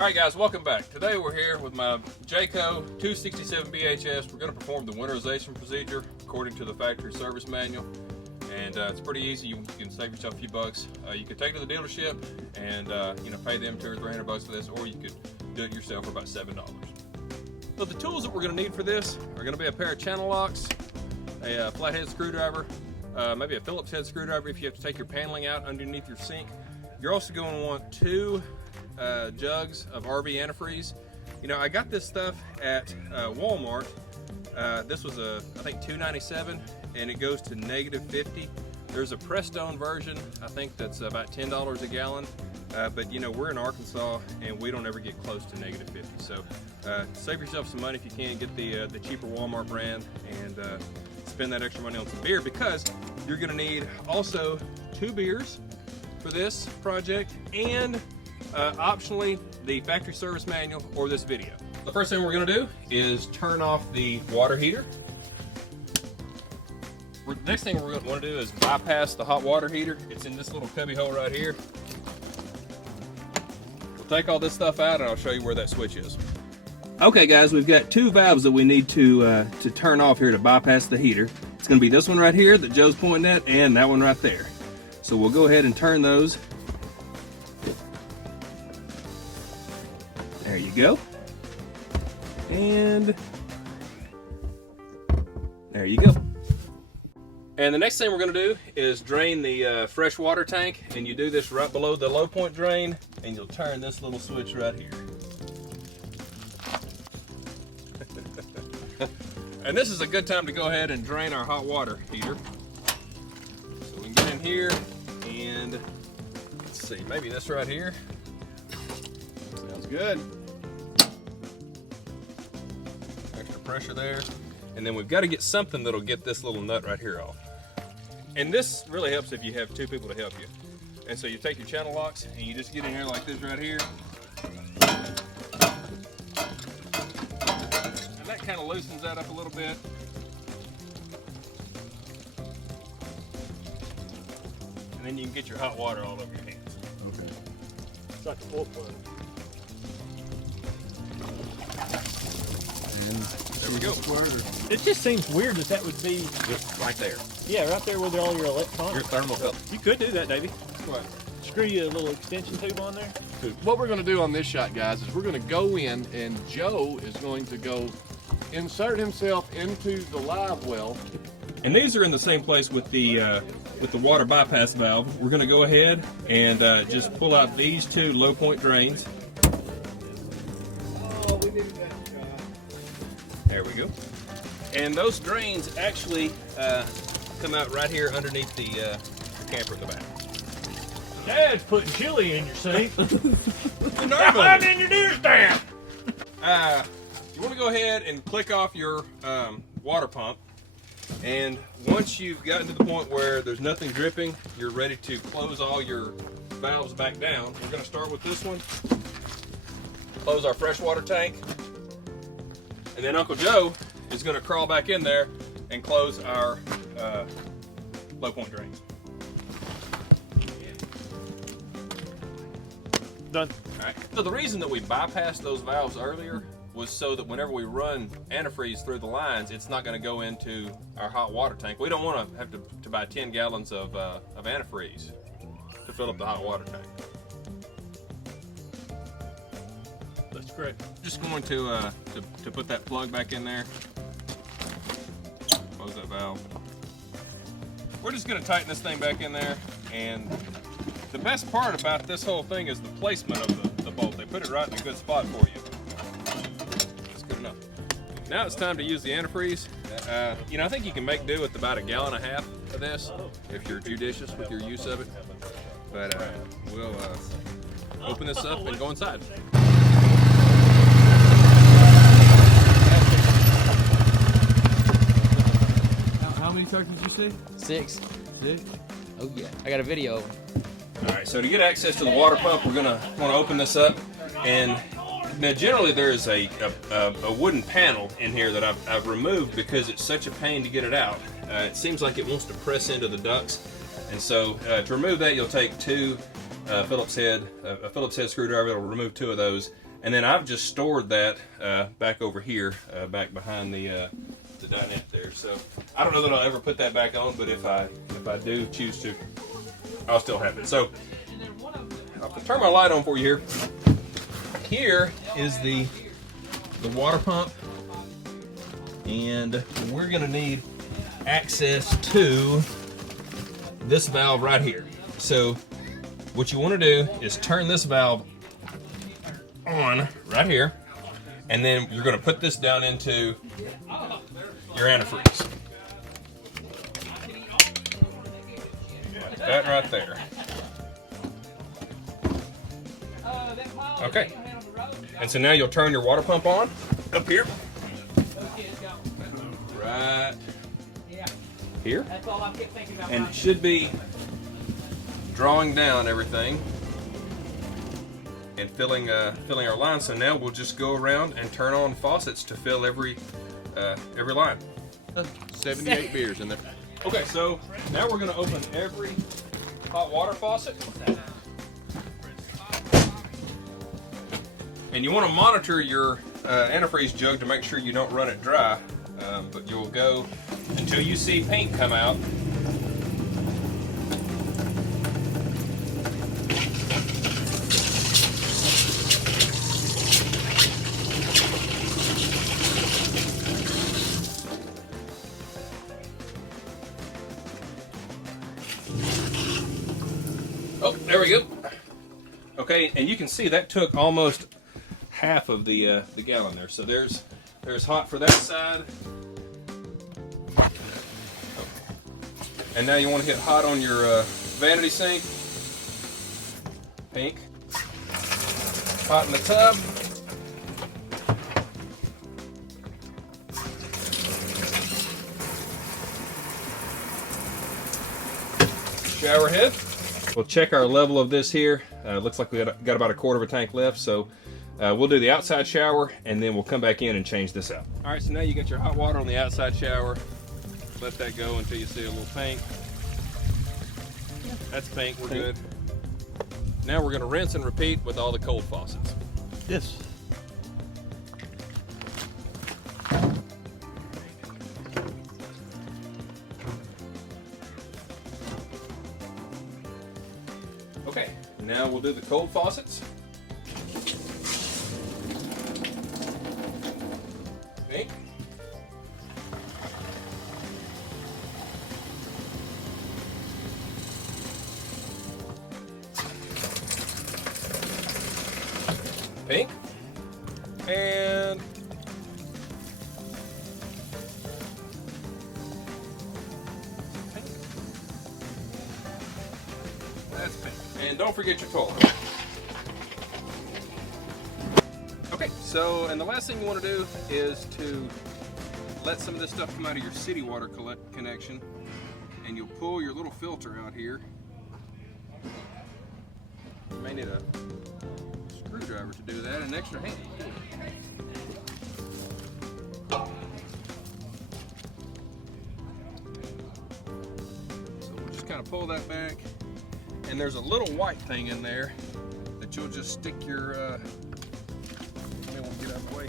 Alright guys, welcome back. Today we're here with my Jayco 267 BHS. We're going to perform the winterization procedure according to the factory service manual. And it's pretty easy. You can save yourself a few bucks. You can take it to the dealership and pay them $200 or $300 for this, or you could do it yourself for about $7. So the tools that we're going to need for this are going to be a pair of channel locks, a flathead screwdriver, maybe a Phillips head screwdriver if you have to take your paneling out underneath your sink. You're also going to want 2 jugs of RV antifreeze. You know, I got this stuff at Walmart. This was I think $2.97, and it goes to -50. There's a Prestone version, I think that's about $10 a gallon. But you know, we're in Arkansas and we don't ever get close to -50. So save yourself some money if you can. Get the cheaper Walmart brand and spend that extra money on some beer, because you're gonna need also 2 beers for this project, and optionally the factory service manual or this video. The first thing we're going to do is turn off the water heater. The next thing we're going to want to do is bypass the hot water heater. It's in this little cubby hole right here. We'll take all this stuff out and I'll show you where that switch is. Okay guys, we've got 2 valves that we need to turn off here to bypass the heater. It's going to be this one right here that Joe's pointing at, and that one right there. So we'll go ahead and turn those. There you go. And there you go. And the next thing we're going to do is drain the fresh water tank, and you do this right below the low point drain, and you'll turn this little switch right here. And this is a good time to go ahead and drain our hot water heater. So we can get in here and let's see, maybe this right here. Sounds good. Extra pressure there. And then we've got to get something that'll get this little nut right here off. And this really helps if you have 2 people to help you. And so you take your channel locks and you just get in here like this right here. And that kind of loosens that up a little bit. And then you can get your hot water all over your hands. Okay. It's like a full plug. And there we go. It just seems weird that would be Just right there. Yeah, right there with all your electronics. Your thermal filter. You could do that, Davey. What? Screw you a little extension tube on there. What we're going to do on this shot, guys, is we're going to go in, and Joe is going to go insert himself into the live well. And these are in the same place with the water bypass valve. We're going to go ahead and just pull out these 2 low point drains. Oh, we did that. There we go. And those drains actually come out right here underneath the camper in the back. Dad's putting chili in your sink. I'm in your deer stand. You want to go ahead and click off your water pump, and once you've gotten to the point where there's nothing dripping, you're ready to close all your valves back down. We're going to start with this one. Close our freshwater tank, and then Uncle Joe is going to crawl back in there and close our low point drains. Done. All right. So the reason that we bypassed those valves earlier was so that whenever we run antifreeze through the lines, it's not going to go into our hot water tank. We don't want to have to buy 10 gallons of antifreeze to fill up the hot water tank. That's great. Just going to put that plug back in there. Close that valve. We're just going to tighten this thing back in there, and the best part about this whole thing is the placement of the bolt. They put it right in a good spot for you. That's good enough. Now it's time to use the antifreeze. You know, I think you can make do with about 1.5 gallons of this if you're judicious with your use of it. But we'll open this up and go inside. How many trucks did you see? 6. 6? Oh yeah, I got a video of them. All right, so to get access to the water pump, we're gonna want to open this up, and now generally there is a wooden panel in here that I've removed because it's such a pain to get it out. It seems like it wants to press into the ducts, and so to remove that, you'll take 2 a Phillips head screwdriver. It'll remove 2 of those, And then I've just stored that back over here, back behind the dinette there. So I don't know that I'll ever put that back on, but if I do choose to, I'll still have it. So I'll turn my light on for you here. Here is the water pump, and we're gonna need access to this valve right here. So what you want to do is turn this valve on right here, and then you're going to put this down into your antifreeze. Like that right there. Okay. And so now you'll turn your water pump on up here. Right here. And it should be drawing down everything and filling our line. So now we'll just go around and turn on faucets to fill every line. 78 beers in there. Okay, so now we're going to open every hot water faucet. And you want to monitor your antifreeze jug to make sure you don't run it dry, but you'll go until you see paint come out. Oh, there we go. Okay, and you can see that took almost half of the gallon there. So there's hot for that side. And now you want to hit hot on your vanity sink. Pink. Hot in the tub. Shower head. We'll check our level of this here. Looks like we got about a quarter of a tank left, so we'll do the outside shower and then we'll come back in and change this out. All right, so now you got your hot water on the outside shower. Let that go until you see a little pink. That's pink, we're good. Now we're gonna rinse and repeat with all the cold faucets. Yes. Okay, now we'll do the cold faucets. Pink. Pink. And pink. That's pink. And don't forget your toilet. Okay, so, and the last thing you want to do is to let some of this stuff come out of your city water connection, and you'll pull your little filter out here. You may need a screwdriver to do that, an extra hand. So we'll just kind of pull that back, and there's a little white thing in there that you'll just stick your let me get out of the way.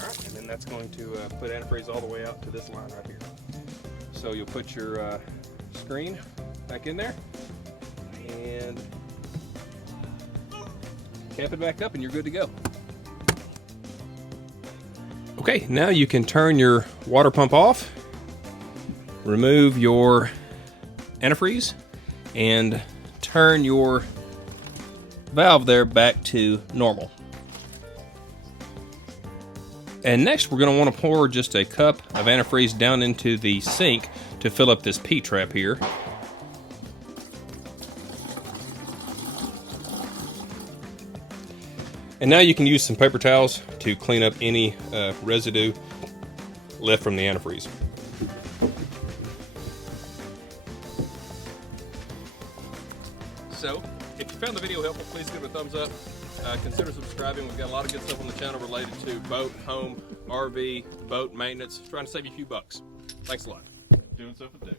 Alright, and then that's going to put antifreeze all the way out to this line right here. So you'll put your screen back in there and cap it back up and you're good to go. Okay, now you can turn your water pump off, remove your antifreeze, and turn your valve there back to normal. And next we're going to want to pour just a cup of antifreeze down into the sink to fill up this P-trap here. And now you can use some paper towels to clean up any residue left from the antifreeze. So If you found the video helpful, please give it a thumbs up. Consider subscribing. We've got a lot of good stuff on the channel related to boat, home, RV, boat maintenance. Trying to save you a few bucks. Thanks a lot. Doing stuff with Dick.